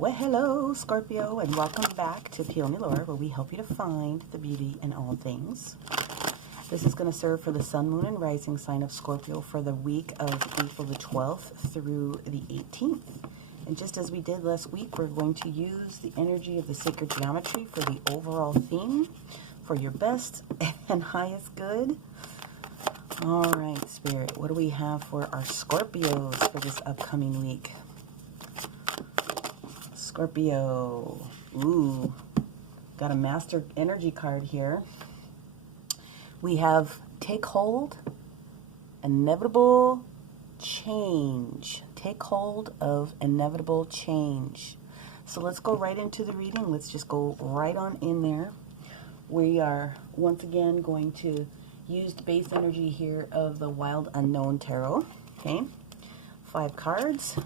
Well, hello, Scorpio, and welcome back to PeonyLore, where we help you to find the beauty in all things. This is going to serve for the Sun, Moon, and Rising sign of Scorpio for the week of April the 12th through the 18th. And just as we did last week, we're going to use the energy of the sacred geometry for the overall theme, for your best and highest good. All right, Spirit, what do we have for our Scorpios for this upcoming week? Scorpio, ooh, got a Master Energy card here. We have Take Hold, Inevitable Change. Take hold of inevitable change. So let's go right into the reading. Let's just go right on in there. We are once again going to use the base energy here of the Wild Unknown Tarot. Okay, 5 cards.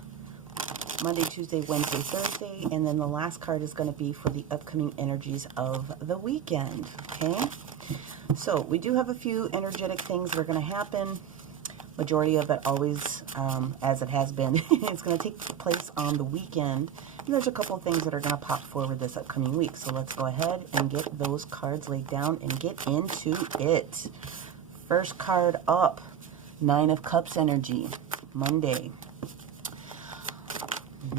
Monday, Tuesday, Wednesday, Thursday, and then the last card is going to be for the upcoming energies of the weekend, okay? So we do have a few energetic things that are going to happen. Majority of it always, as it has been, it's going to take place on the weekend. And there's a couple of things that are going to pop forward this upcoming week. So let's go ahead and get those cards laid down and get into it. First card up, 9 of Cups energy, Monday.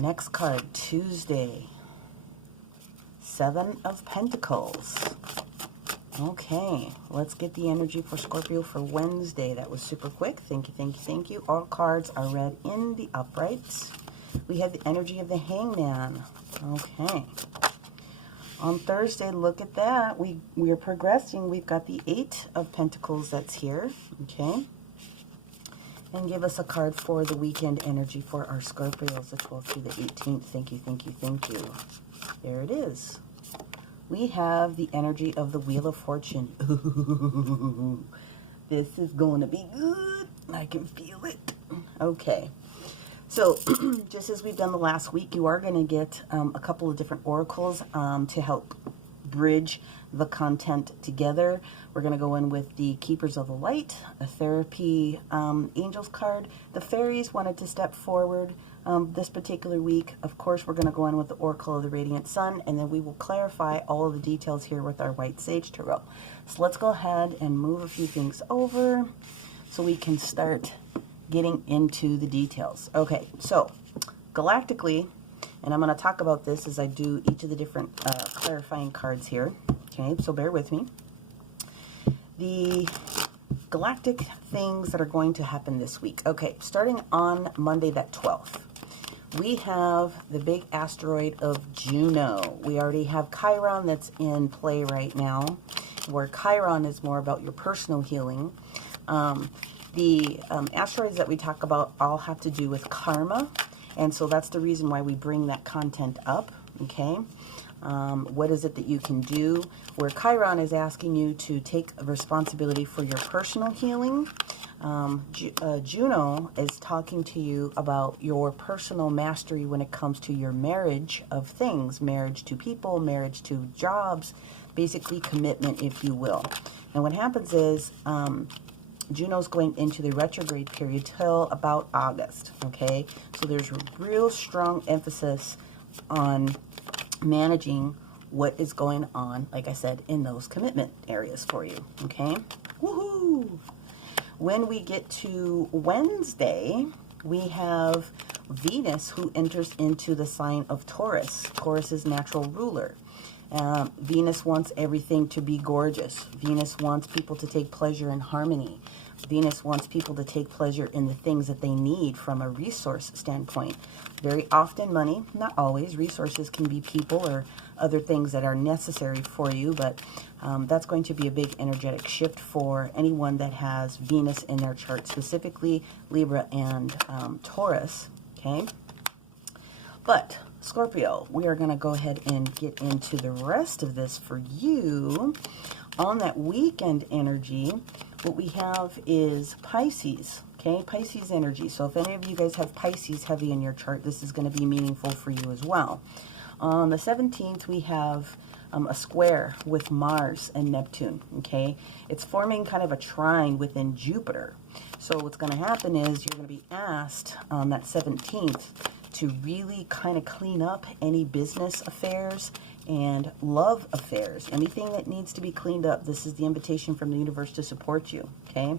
Next card, Tuesday, 7 of Pentacles. Okay, let's get the energy for Scorpio for Wednesday. That was super quick. Thank you, thank you, thank you. All cards are read in the uprights. We have the energy of the Hangman. Okay. On Thursday, look at that. We are progressing. We've got the 8 of Pentacles that's here. Okay. And give us a card for the weekend energy for our Scorpios, the 12th through the 18th. Thank you, thank you, thank you. There it is. We have the energy of the Wheel of Fortune. Ooh, this is going to be good. I can feel it. Okay. So, just as we've done the last week, you are going to get a couple of different oracles to help bridge the content together. We're going to go in with the Keepers of the Light, a Therapy Angels card. The Fairies wanted to step forward this particular week. Of course, we're going to go in with the Oracle of the Radiant Sun, and then we will clarify all of the details here with our White Sage Tarot. So let's go ahead and move a few things over so we can start getting into the details. Okay, so galactically, and I'm going to talk about this as I do each of the different clarifying cards here. Okay, so bear with me. The galactic things that are going to happen this week. Okay, starting on Monday, that 12th, we have the big asteroid of Juno. We already have Chiron that's in play right now, where Chiron is more about your personal healing. The asteroids that we talk about all have to do with karma, and so that's the reason why we bring that content up, okay? What is it that you can do? Where Chiron is asking you to take responsibility for your personal healing, Juno is talking to you about your personal mastery when it comes to your marriage of things, marriage to people, marriage to jobs, basically commitment, if you will. And what happens is Juno's going into the retrograde period till about August, okay? So there's a real strong emphasis on managing what is going on, like I said, in those commitment areas for you, okay? Woohoo! When we get to Wednesday, we have Venus, who enters into the sign of Taurus, Taurus's natural ruler. Venus wants everything to be gorgeous. Venus wants people to take pleasure in harmony. Venus wants people to take pleasure in the things that they need from a resource standpoint. Very often money, not always. Resources can be people or other things that are necessary for you, but that's going to be a big energetic shift for anyone that has Venus in their chart, specifically Libra and Taurus, okay? But Scorpio, we are going to go ahead and get into the rest of this for you. On that weekend energy, what we have is Pisces, okay? Pisces energy. So if any of you guys have Pisces heavy in your chart, this is going to be meaningful for you as well. On the 17th, we have a square with Mars and Neptune, okay? It's forming kind of a trine within Jupiter. So what's going to happen is you're going to be asked on that 17th to really kind of clean up any business affairs and love affairs. Anything that needs to be cleaned up, this is the invitation from the universe to support you, okay?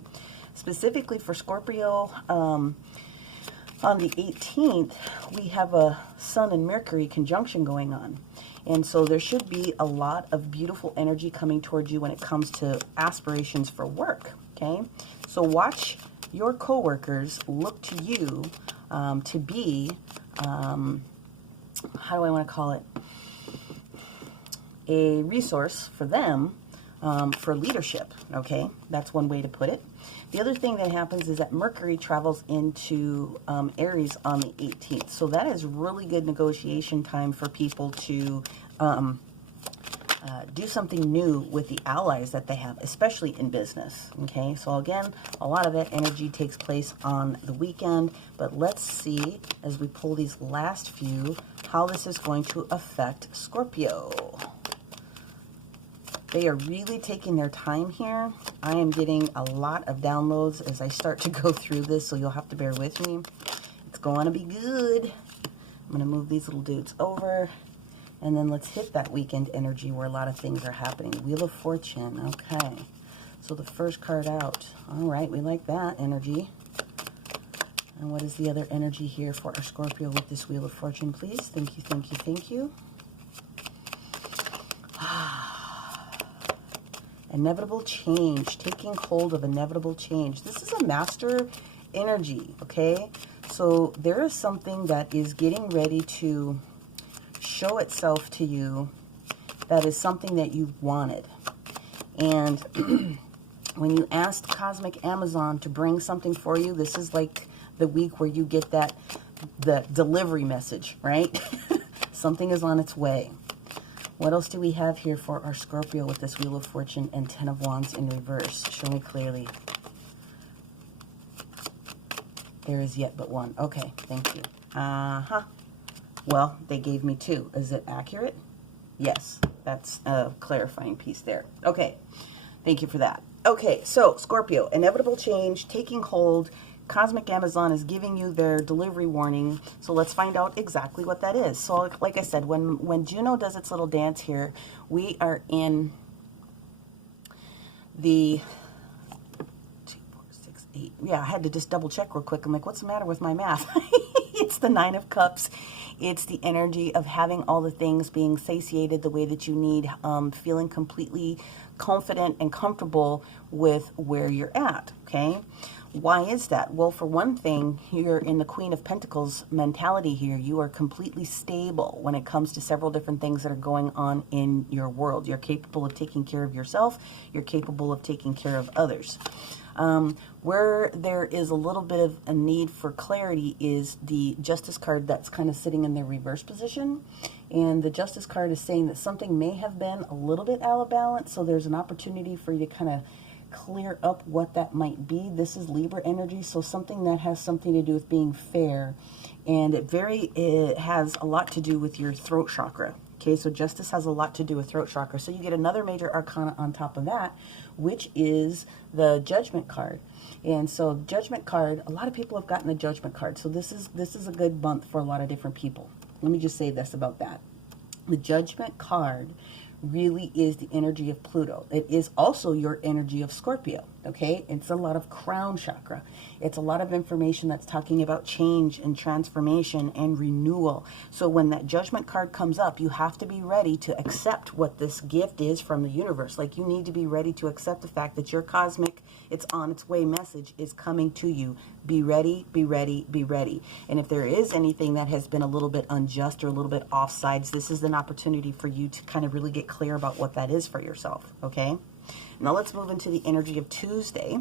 Specifically for Scorpio, on the 18th, we have a Sun and Mercury conjunction going on. And so there should be a lot of beautiful energy coming towards you when it comes to aspirations for work, okay? So watch your coworkers look to you to be, how do I want to call it, a resource for them for leadership, okay? That's one way to put it. The other thing that happens is that Mercury travels into Aries on the 18th. So that is really good negotiation time for people to do something new with the allies that they have, especially in business, okay? So again, a lot of that energy takes place on the weekend, but let's see, as we pull these last few, how this is going to affect Scorpio. They are really taking their time here. I am getting a lot of downloads as I start to go through this, so you'll have to bear with me. It's going to be good. I'm going to move these little dudes over, and then let's hit that weekend energy where a lot of things are happening. Wheel of Fortune, okay. So the first card out. All right, we like that energy. And what is the other energy here for our Scorpio with this Wheel of Fortune, please? Thank you, thank you, thank you. Inevitable change, taking hold of inevitable change. This is a master energy, okay? So there is something that is getting ready to show itself to you that is something that you wanted. And when you asked Cosmic Amazon to bring something for you, this is like the week where you get the delivery message, right? Something is on its way. What else do we have here for our Scorpio with this Wheel of Fortune and 10 of Wands in reverse? Show me clearly. There is yet but one. Okay, thank you. Well, they gave me two. Is it accurate? Yes, that's a clarifying piece there. Okay, thank you for that. Okay, so Scorpio, inevitable change, taking hold. Cosmic Amazon is giving you their delivery warning, so let's find out exactly what that is. So like I said, when Juno does its little dance here, we are in the 2, 4, 6, 8. Yeah, I had to just double check real quick. I'm like, what's the matter with my math? It's the 9 of Cups. It's the energy of having all the things being satiated the way that you need, feeling completely confident and comfortable with where you're at, okay? Why is that? Well, for one thing, you're in the Queen of Pentacles mentality here. You are completely stable when it comes to several different things that are going on in your world. You're capable of taking care of yourself. You're capable of taking care of others. Where there is a little bit of a need for clarity is the Justice card that's kind of sitting in the reverse position. And the Justice card is saying that something may have been a little bit out of balance, so there's an opportunity for you to kind of clear up what that might be. This is Libra energy, so something that has something to do with being fair, and it has a lot to do with your throat chakra. Okay, so Justice has a lot to do with throat chakra. So you get another major arcana on top of that, which is the Judgment card. And so Judgment card, a lot of people have gotten the Judgment card. So this is a good month for a lot of different people. Let me just say this about that. The Judgment card really is the energy of Pluto. It is also your energy of Scorpio, okay? It's a lot of crown chakra. It's a lot of information that's talking about change and transformation and renewal. So when that Judgment card comes up, you have to be ready to accept what this gift is from the universe. Like, you need to be ready to accept the fact that your cosmic, it's on its way message is coming to you. Be ready, be ready, be ready. And if there is anything that has been a little bit unjust or a little bit offsides, this is an opportunity for you to kind of really get clear about what that is for yourself, okay? Now let's move into the energy of Tuesday,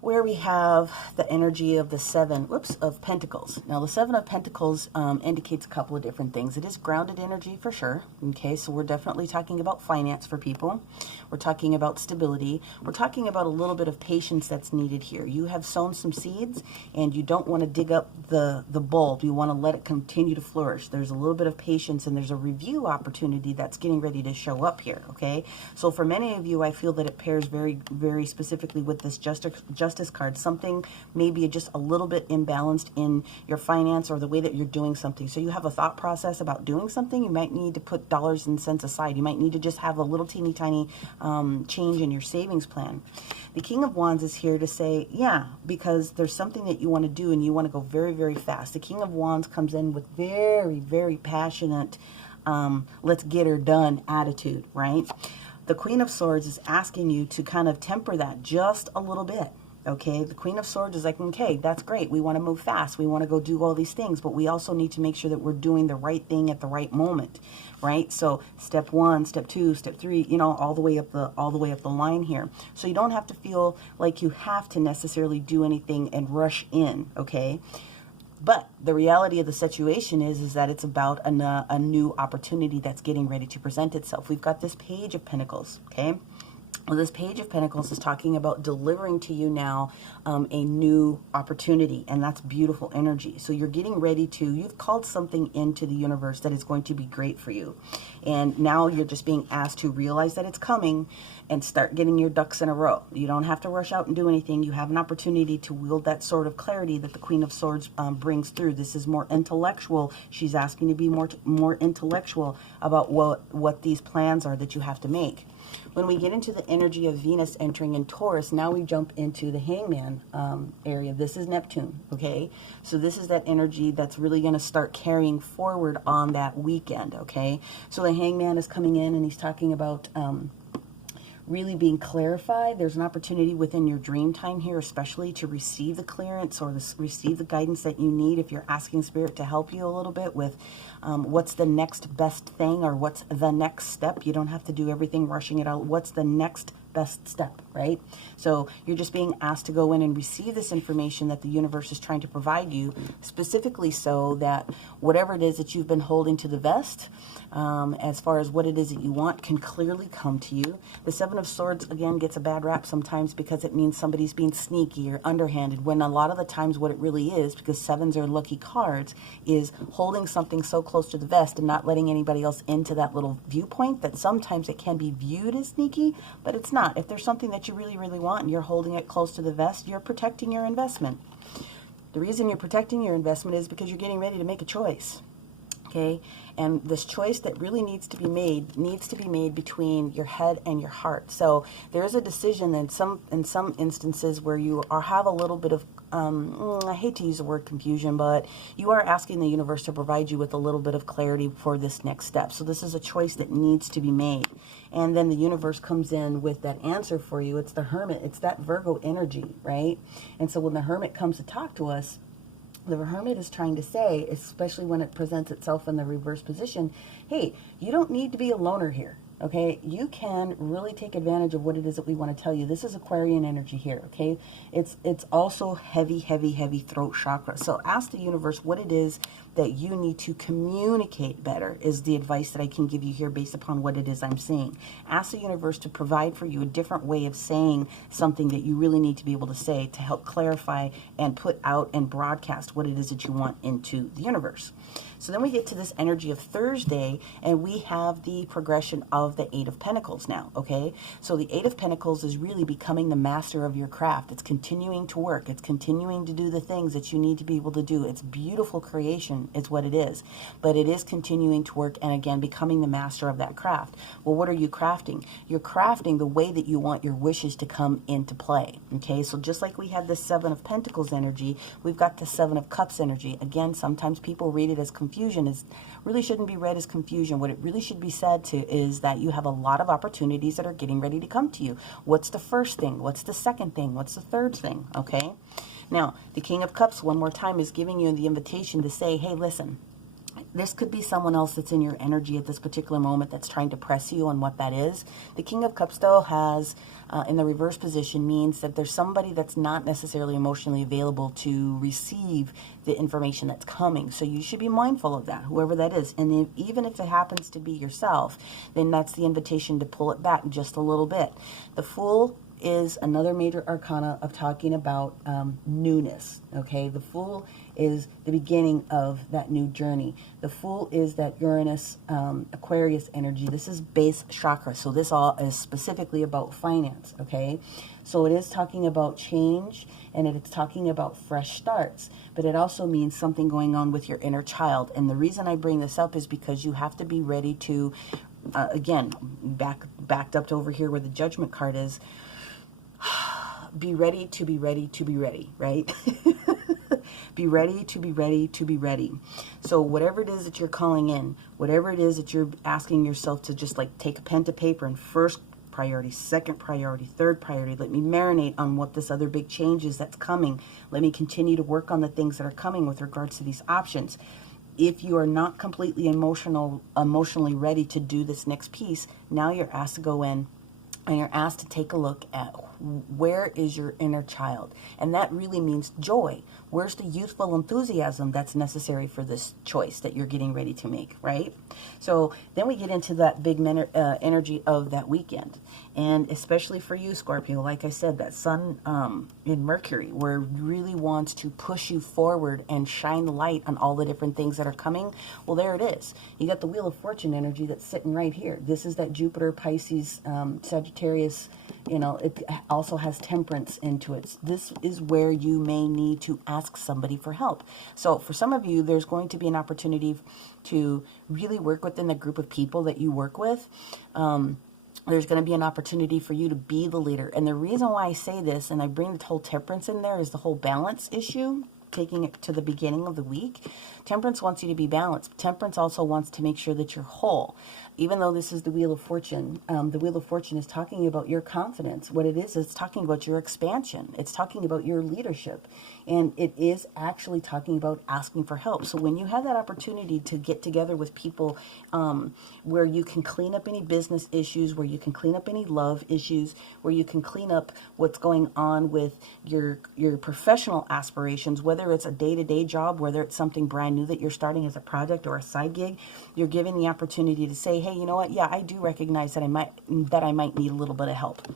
where we have the energy of the of Pentacles. Now, the 7 of Pentacles indicates a couple of different things. It is grounded energy for sure, okay? So we're definitely talking about finance for people. We're talking about stability. We're talking about a little bit of patience that's needed here. You have sown some seeds, and you don't want to dig up the bulb. You want to let it continue to flourish. There's a little bit of patience, and there's a review opportunity that's getting ready to show up here, okay? So for many of you, I feel that it pairs very, very specifically with this Justice Justice card. Something maybe just a little bit imbalanced in your finance or the way that you're doing something. So you have a thought process about doing something. You might need to put dollars and cents aside. You might need to just have a little teeny tiny change in your savings plan. The King of Wands is here to say, yeah, because there's something that you want to do and you want to go very, very fast. The King of Wands comes in with very, very passionate, let's get her done attitude, right? The Queen of Swords is asking you to kind of temper that just a little bit. Okay, the Queen of Swords is like, okay, that's great. We want to move fast. We want to go do all these things, but we also need to make sure that we're doing the right thing at the right moment, right? So step 1, step 2, step 3, you know, all the way up the line here. So you don't have to feel like you have to necessarily do anything and rush in, okay? But the reality of the situation is that it's about a new opportunity that's getting ready to present itself. We've got this Page of Pentacles, okay? Well, this Page of Pentacles is talking about delivering to you now a new opportunity, and that's beautiful energy. So you're getting ready to, you've called something into the universe that is going to be great for you. And now you're just being asked to realize that it's coming and start getting your ducks in a row. You don't have to rush out and do anything. You have an opportunity to wield that sort of clarity that the Queen of Swords brings through. This is more intellectual. She's asking to be more intellectual about what these plans are that you have to make. When we get into the energy of Venus entering in Taurus, now we jump into the Hangman area. This is Neptune, okay? So this is that energy that's really going to start carrying forward on that weekend, okay? So the Hangman is coming in and he's talking about really being clarified. There's an opportunity within your dream time here, especially to receive the clearance or receive the guidance that you need if you're asking Spirit to help you a little bit with what's the next best thing or what's the next step. You don't have to do everything rushing it out. What's the next best step, right? So you're just being asked to go in and receive this information that the universe is trying to provide you, specifically so that whatever it is that you've been holding to the vest, as far as what it is that you want, can clearly come to you. The Seven of Swords, again, gets a bad rap sometimes because it means somebody's being sneaky or underhanded, when a lot of the times what it really is, because sevens are lucky cards, is holding something so close to the vest and not letting anybody else into that little viewpoint that sometimes it can be viewed as sneaky, but it's not. If there's something that you really, really want and you're holding it close to the vest, you're protecting your investment. The reason you're protecting your investment is because you're getting ready to make a choice. Okay, and this choice that really needs to be made between your head and your heart. So there's a decision in some instances where you have a little bit of I hate to use the word confusion, but you are asking the universe to provide you with a little bit of clarity for this next step. So this is a choice that needs to be made. And then the universe comes in with that answer for you. It's the Hermit. It's that Virgo energy, right? And so when the Hermit comes to talk to us, the Hermit is trying to say, especially when it presents itself in the reverse position, hey, you don't need to be a loner here. Okay, you can really take advantage of what it is that we want to tell you. This is Aquarian energy here, okay? It's also heavy, heavy, heavy throat chakra. So ask the universe what it is that you need to communicate better, is the advice that I can give you here based upon what it is I'm seeing. Ask the universe to provide for you a different way of saying something that you really need to be able to say to help clarify and put out and broadcast what it is that you want into the universe. So then we get to this energy of Thursday, and we have the progression of the Eight of Pentacles now, okay? So the Eight of Pentacles is really becoming the master of your craft. It's continuing to work. It's continuing to do the things that you need to be able to do. It's beautiful creation is what it is. But it is continuing to work and, again, becoming the master of that craft. Well, what are you crafting? You're crafting the way that you want your wishes to come into play, okay? So just like we had the Seven of Pentacles energy, we've got the Seven of Cups energy. Again, sometimes people read it as confusion. It really shouldn't be read as confusion. What it really should be said to is that you have a lot of opportunities that are getting ready to come to you. What's the first thing? What's the second thing? What's the third thing? Okay? Now, the King of Cups, one more time, is giving you the invitation to say, hey, listen, this could be someone else that's in your energy at this particular moment that's trying to press you on what that is. The King of Cups, though, has, in the reverse position, means that there's somebody that's not necessarily emotionally available to receive the information that's coming. So you should be mindful of that, whoever that is. And even if it happens to be yourself, then that's the invitation to pull it back just a little bit. The Fool is another major arcana of talking about newness, okay? The Fool is the beginning of that new journey. The Fool is that Uranus, Aquarius energy. This is base chakra, so this all is specifically about finance, okay? So it is talking about change, and it's talking about fresh starts, but it also means something going on with your inner child. And the reason I bring this up is because you have to be ready to, again, backed up to over here where the Judgment card is, be ready to be ready to be ready, right? Be ready to be ready to be ready. So whatever it is that you're calling in, whatever it is that you're asking yourself to just like take a pen to paper and first priority, second priority, third priority, let me marinate on what this other big change is that's coming. Let me continue to work on the things that are coming with regards to these options. If you are not completely emotionally ready to do this next piece, now you're asked to go in and you're asked to take a look at where is your inner child. And that really means joy. Where's the youthful enthusiasm that's necessary for this choice that you're getting ready to make, right? So then we get into that big energy of that weekend. And especially for you, Scorpio, like I said, that Sun in Mercury, where it really wants to push you forward and shine the light on all the different things that are coming. Well, there it is. You got the Wheel of Fortune energy that's sitting right here. This is that Jupiter, Pisces, Sagittarius. You know, it also has temperance into it. This is where you may need to ask somebody for help. So for some of you, there's going to be an opportunity to really work within the group of people that you work with. There's going to be an opportunity for you to be the leader. And the reason why I say this, and I bring the whole temperance in there, is the whole balance issue, taking it to the beginning of the week. Temperance wants you to be balanced. Temperance also wants to make sure that you're whole. Even though this is the Wheel of Fortune, the Wheel of Fortune is talking about your confidence. What it is, it's talking about your expansion. It's talking about your leadership. And it is actually talking about asking for help. So when you have that opportunity to get together with people where you can clean up any business issues, where you can clean up any love issues, where you can clean up what's going on with your professional aspirations, whether it's a day-to-day job, whether it's something brand new that you're starting as a project or a side gig, you're given the opportunity to say, hey, you know what? Yeah, I do recognize that I might need a little bit of help.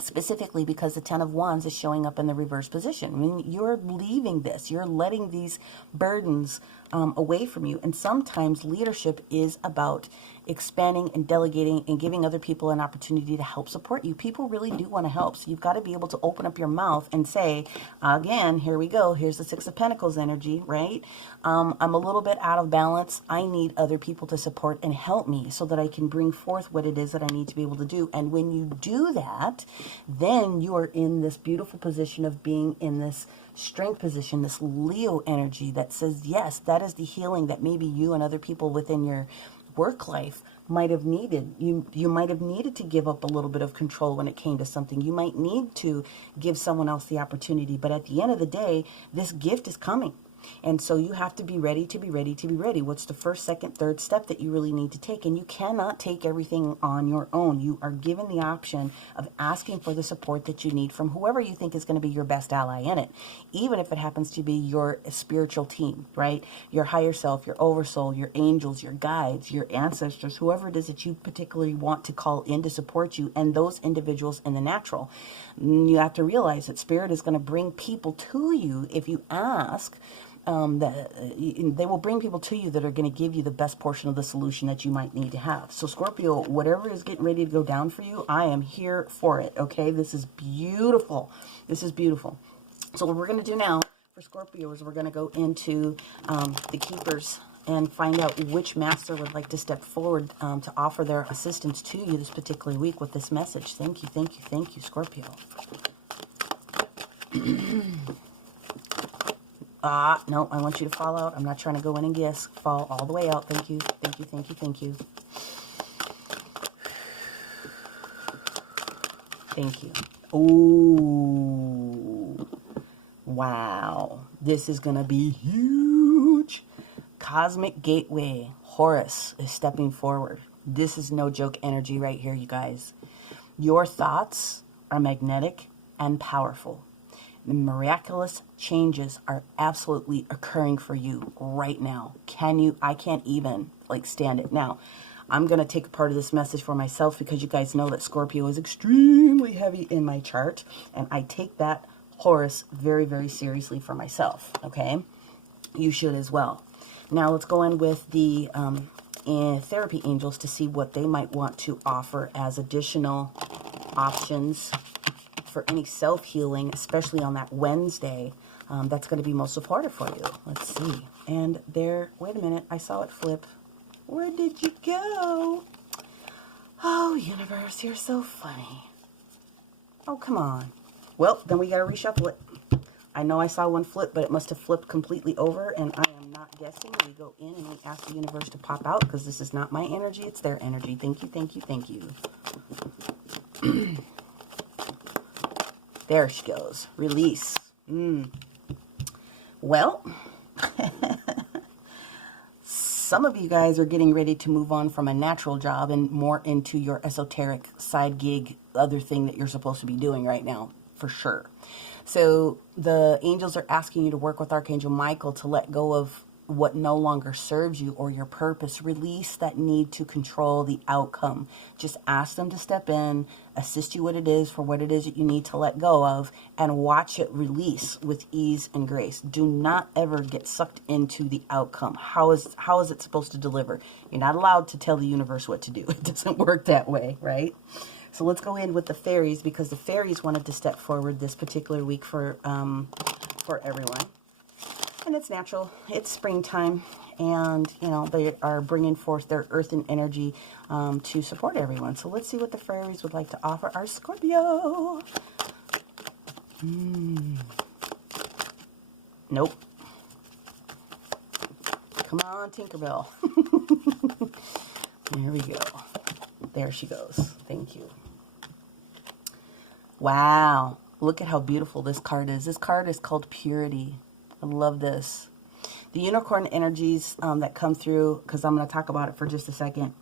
Specifically because the Ten of Wands is showing up in the reverse position. I mean, you're leaving this. You're letting these burdens away from you. And sometimes leadership is about expanding and delegating and giving other people an opportunity to help support you. People really do want to help. So you've got to be able to open up your mouth and say, again, here we go. Here's the Six of Pentacles energy, right? I'm a little bit out of balance. I need other people to support and help me so that I can bring forth what it is that I need to be able to do. And when you do that, then you are in this beautiful position of being in this strength position, this Leo energy that says, yes, that is the healing that maybe you and other people within your work life might have needed. You might have needed to give up a little bit of control when it came to something. You might need to give someone else the opportunity. But at the end of the day, this gift is coming. And so you have to be ready to be ready to be ready. What's the first, second, third step that you really need to take? And you cannot take everything on your own. You are given the option of asking for the support that you need from whoever you think is going to be your best ally in it. Even if it happens to be your spiritual team, right? Your higher self, your oversoul, your angels, your guides, your ancestors, whoever it is that you particularly want to call in to support you, and those individuals in the natural. You have to realize that Spirit is going to bring people to you if you ask. They will bring people to you that are going to give you the best portion of the solution that you might need to have. So Scorpio, whatever is getting ready to go down for you, I am here for it. Okay, this is beautiful. This is beautiful. So what we're going to do now for Scorpio is we're going to go into the Keepers and find out which master would like to step forward to offer their assistance to you this particular week with this message. Thank you, thank you, thank you, Scorpio. No, I want you to fall out. I'm not trying to go in and guess. Fall all the way out. Thank you, thank you, thank you, thank you. Thank you. Ooh. Wow. This is going to be huge. Cosmic Gateway. Horus is stepping forward. This is no joke energy right here, you guys. Your thoughts are magnetic and powerful. Miraculous changes are absolutely occurring for you right now. I can't even stand it. Now, I'm going to take a part of this message for myself because you guys know that Scorpio is extremely heavy in my chart. And I take that Horus very, very seriously for myself. Okay? You should as well. Now let's go in with the therapy angels to see what they might want to offer as additional options for any self-healing, especially on that Wednesday. That's going to be most supportive for you. Let's see. And there, wait a minute, I saw it flip. Where did you go? Oh, universe, you're so funny. Oh, come on. Well, then we got to reshuffle it. I know I saw one flip, but it must have flipped completely over, and I am not guessing. We go in and we ask the universe to pop out, because this is not my energy, it's their energy. Thank you, thank you, thank you. There she goes. Release. Well, some of you guys are getting ready to move on from a natural job and more into your esoteric side gig, other thing that you're supposed to be doing right now, for sure. So the angels are asking you to work with Archangel Michael to let go of what no longer serves you or your purpose. Release that need to control the outcome. Just ask them to step in, assist you what it is for what it is that you need to let go of, and watch it release with ease and grace. Do not ever get sucked into the outcome. How is it supposed to deliver? You're not allowed to tell the universe what to do. It doesn't work that way, right? So let's go in with the fairies, because the fairies wanted to step forward this particular week for everyone. And it's natural. It's springtime, and, you know, they are bringing forth their earthen energy to support everyone. So let's see what the fairies would like to offer our Scorpio. Nope. Come on, Tinkerbell. There we go. There she goes. Thank you. Wow. Look at how beautiful this card is. This card is called Purity. I love this. The unicorn energies that come through, because I'm going to talk about it for just a second.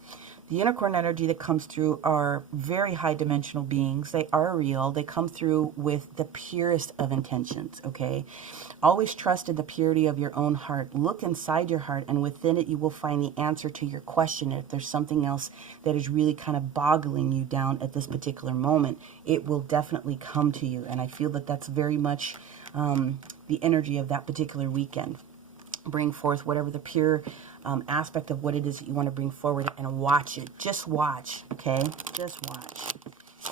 The unicorn energy that comes through are very high dimensional beings. They are real. They come through with the purest of intentions, okay? Always trust in the purity of your own heart. Look inside your heart, and within it you will find the answer to your question. If there's something else that is really kind of boggling you down at this particular moment, it will definitely come to you. And I feel that that's very much the energy of that particular weekend. Bring forth whatever the pure aspect of what it is that you want to bring forward, and watch it. Just watch, okay? Just watch.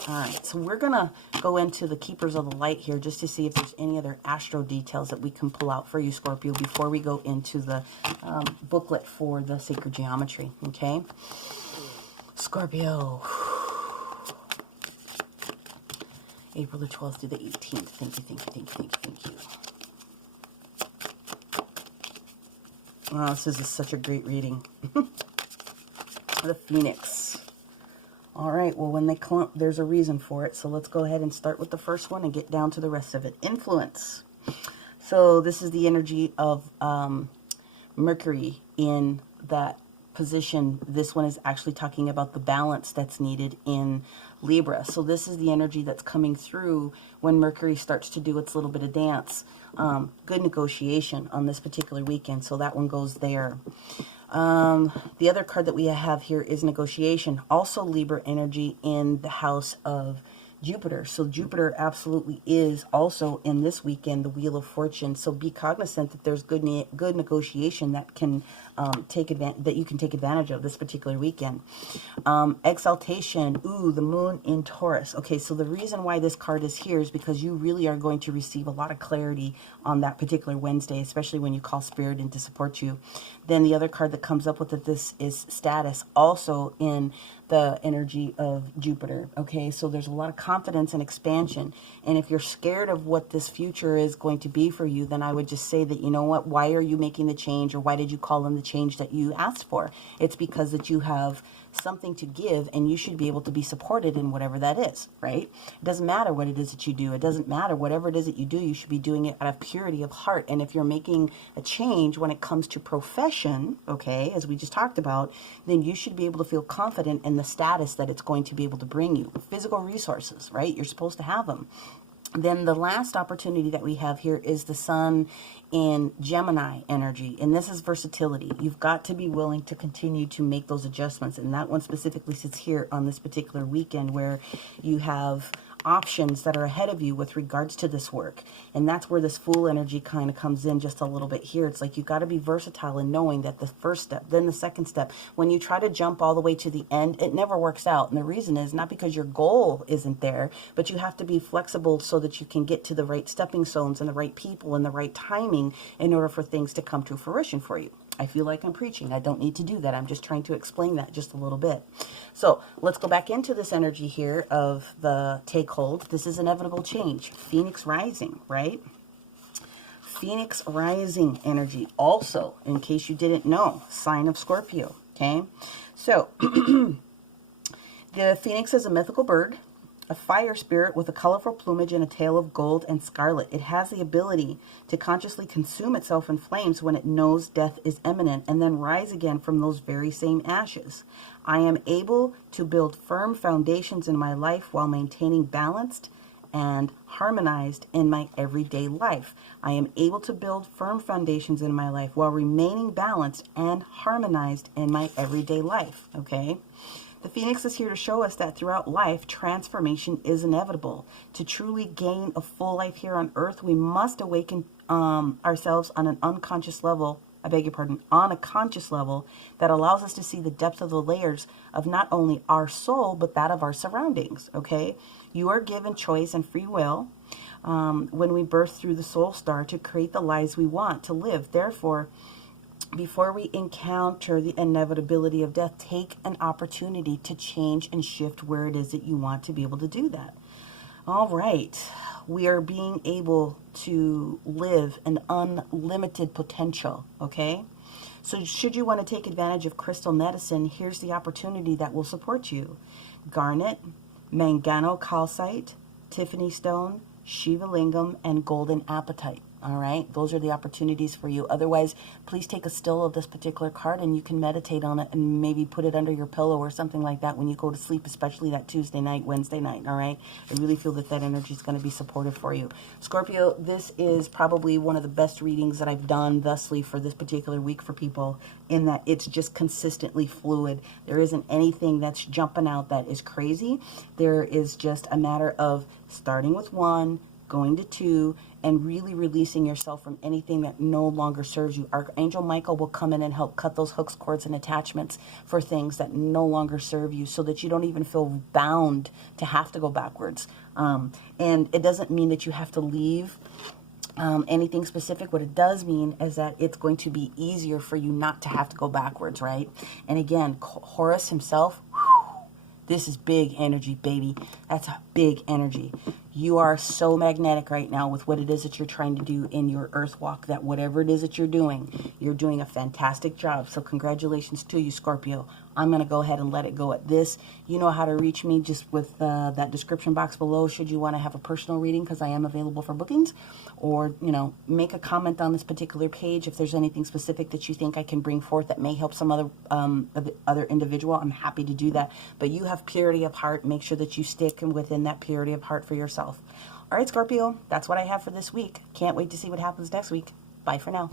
All right, so we're going to go into the Keepers of the Light here just to see if there's any other astro details that we can pull out for you, Scorpio, before we go into the booklet for the Sacred Geometry, okay? Scorpio. April the 12th through the 18th. Thank you, thank you, thank you, thank you, thank you. Wow, this is such a great reading. The Phoenix. All right, well, when they clump, there's a reason for it. So let's go ahead and start with the first one and get down to the rest of it. Influence. So this is the energy of Mercury in that position. This one is actually talking about the balance that's needed in Libra. So this is the energy that's coming through when Mercury starts to do its little bit of dance. Good negotiation on this particular weekend. So that one goes there. The other card that we have here is negotiation. Also Libra energy in the house of Jupiter. So Jupiter absolutely is also in this weekend the Wheel of Fortune. So be cognizant that there's good negotiation that can you can take advantage of this particular weekend. Exaltation. Ooh, the moon in Taurus. Okay, so the reason why this card is here is because you really are going to receive a lot of clarity on that particular Wednesday, especially when you call Spirit in to support you. Then the other card that comes up with it, this is status, also in the energy of Jupiter. Okay, so there's a lot of confidence and expansion. And if you're scared of what this future is going to be for you, then I would just say that, you know what, why are you making the change, or why did you call in the change that you asked for? It's because that you have something to give, and you should be able to be supported in whatever that is, right? It doesn't matter what it is that you do. It doesn't matter. Whatever it is that you do, you should be doing it out of purity of heart. And if you're making a change when it comes to profession, okay, as we just talked about, then you should be able to feel confident in the status that it's going to be able to bring you. Physical resources, right? You're supposed to have them. Then the last opportunity that we have here is the sun in Gemini energy. And this is versatility. You've got to be willing to continue to make those adjustments. And that one specifically sits here on this particular weekend where you have options that are ahead of you with regards to this work. And that's where this Fool energy kind of comes in just a little bit here. It's like you've got to be versatile in knowing that the first step, then the second step, when you try to jump all the way to the end, it never works out. And the reason is not because your goal isn't there, but you have to be flexible so that you can get to the right stepping stones and the right people and the right timing in order for things to come to fruition for you. I feel like I'm preaching. I don't need to do that. I'm just trying to explain that just a little bit. So let's go back into this energy here of the take hold. This is inevitable change. Phoenix rising, right? Phoenix rising energy. Also, in case you didn't know, sign of Scorpio, okay? So the phoenix is a mythical bird, a fire spirit with a colorful plumage and a tail of gold and scarlet. It has the ability to consciously consume itself in flames when it knows death is imminent and then rise again from those very same ashes. I am able to build firm foundations in my life while maintaining balanced and harmonized in my everyday life. I am able to build firm foundations in my life while remaining balanced and harmonized in my everyday life, okay? The Phoenix is here to show us that throughout life, transformation is inevitable. To truly gain a full life here on Earth, we must awaken ourselves on an unconscious level, on a conscious level that allows us to see the depth of the layers of not only our soul, but that of our surroundings, okay? You are given choice and free will when we birth through the soul star to create the lives we want to live. Therefore, before we encounter the inevitability of death, take an opportunity to change and shift where it is that you want to be able to do that. All right. We are being able to live an unlimited potential, okay? So should you want to take advantage of crystal medicine, here's the opportunity that will support you. Garnet, Mangano calcite, Tiffany stone, Shiva lingam, and golden apatite. All right, those are the opportunities for you. Otherwise, please take a still of this particular card and you can meditate on it and maybe put it under your pillow or something like that when you go to sleep, especially that Tuesday night, Wednesday night, all right? I really feel that that energy is going to be supportive for you. Scorpio, this is probably one of the best readings that I've done thusly for this particular week for people, in that it's just consistently fluid. There isn't anything that's jumping out that is crazy. There is just a matter of starting with 1, going to 2, and really releasing yourself from anything that no longer serves you. Archangel Michael will come in and help cut those hooks, cords, and attachments for things that no longer serve you so that you don't even feel bound to have to go backwards. And it doesn't mean that you have to leave anything specific. What it does mean is that it's going to be easier for you not to have to go backwards, right? And again, Horus himself, this is big energy, baby. That's a big energy. You are so magnetic right now with what it is that you're trying to do in your earth walk, that whatever it is that you're doing a fantastic job. So congratulations to you, Scorpio. I'm going to go ahead and let it go at this. You know how to reach me just with that description box below should you want to have a personal reading, because I am available for bookings. Or, you know, make a comment on this particular page if there's anything specific that you think I can bring forth that may help some other individual. I'm happy to do that. But you have purity of heart. Make sure that you stick within that purity of heart for yourself. All right, Scorpio, that's what I have for this week. Can't wait to see what happens next week. Bye for now.